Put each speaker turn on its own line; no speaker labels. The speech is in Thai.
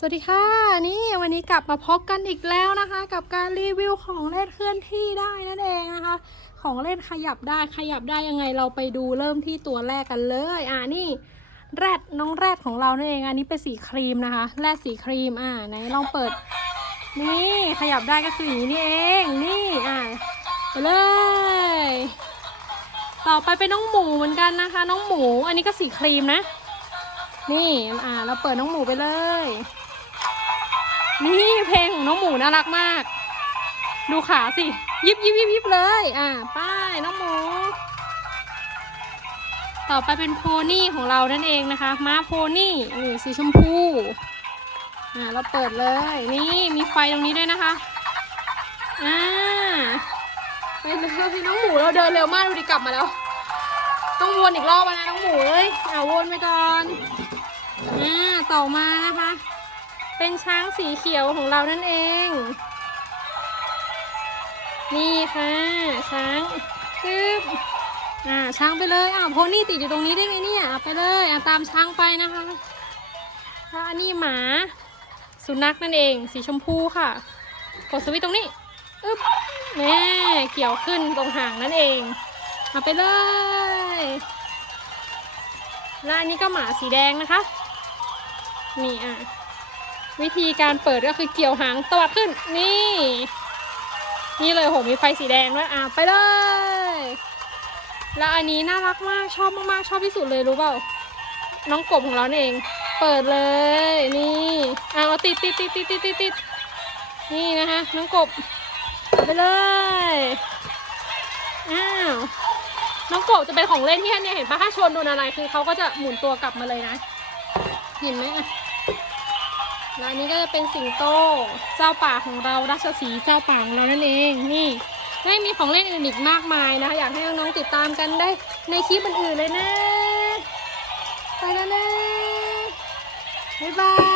สวัสดีค่ะ นี่วันนี้กลับมาพบกันอีกแล้วนะคะ กับการรีวิวของเล่นเคลื่อนที่ได้นั่นเองนะคะ ของเล่นขยับได้ขยับได้ยังไงเราไปดูเริ่มที่ตัวแรกกันเลยอ่านี่แรดน้องแรดของเรานั่นเองอันนี้เป็นสีครีมนะคะแรดสีครีมอ่าไหนลองเปิด นี่ขยับได้ก็คืออย่างนี้นี่เองนี่อ่าไปเลย ต่อไปเป็นน้องหมูเหมือนกันนะคะ น้องหมู อันนี้ก็สีครีมนะ นี่อ่าเราเปิดน้องหมูไปเลย นี่เพลงของน้องหมูน่ารักมาก ดูขาสิ ยิบยิบยิบยิบเลย อ่าป้ายน้องหมู ต่อไปเป็นโพนี่ของเรานั่นเองนะคะ ม้าโพนี่นี่สีชมพู อ่าเราเปิดเลย นี่มีไฟตรงนี้ด้วยนะคะ อ่าไปเลยน้องหมูเราเดินเร็วมากดูดิกลับมาแล้ว ต้องวนอีกรอบแล้วนะน้องหมูเอ้ยอ่าวนไปก่อน อ่าต่อมานะคะ เป็นช้างสีเขียวของเรานั่นเอง นี่ค่ะช้างคืบอ่าช้างไปเลยอ้าวโพนี่ติดอยู่ตรงนี้ได้ไงเนี่ยไปเลยอะตามช้างไปนะคะแล้วอันนี้หมาสุนัขนั่นเอง สีชมพูค่ะกดสวิตช์ตรงนี้อึ๊บแน่เกี่ยวขึ้นตรงหางนั่นเองมาไปเลยและอันนี้ก็หมาสีแดงนะคะนี่อะ วิธีการเปิดก็คือเกี่ยวหางตวัดขึ้น นี่ นี่เลยโหมีไฟสีแดงด้วยอะไปเลย แล้วอันนี้น่ารักมากชอบมากๆชอบที่สุดเลยรู้เปล่าน้องกบของเราเอง เปิดเลย นี่อะเอาติดติดติดติดติดติดติดนี่นะคะน้องกบไปเลยอ้าวน้องกบจะเป็นของเล่นที่เนี่ยเห็นปะถ้าชนโดนอะไรคือเขาก็จะหมุนตัวกลับมาเลยนะ เห็นไหมอะ และอันนี้ก็จะเป็นสิงโตเจ้าป่าของเราราชสีห์เจ้าป่าของเรานั่นเองนี่ไม่มีของเล่นอื่นอีกมากมายนะคะอยากให้น้องๆติดตามกันได้ในคลิปอื่นๆเลยนะ ไปแล้วนะบ๊ายบาย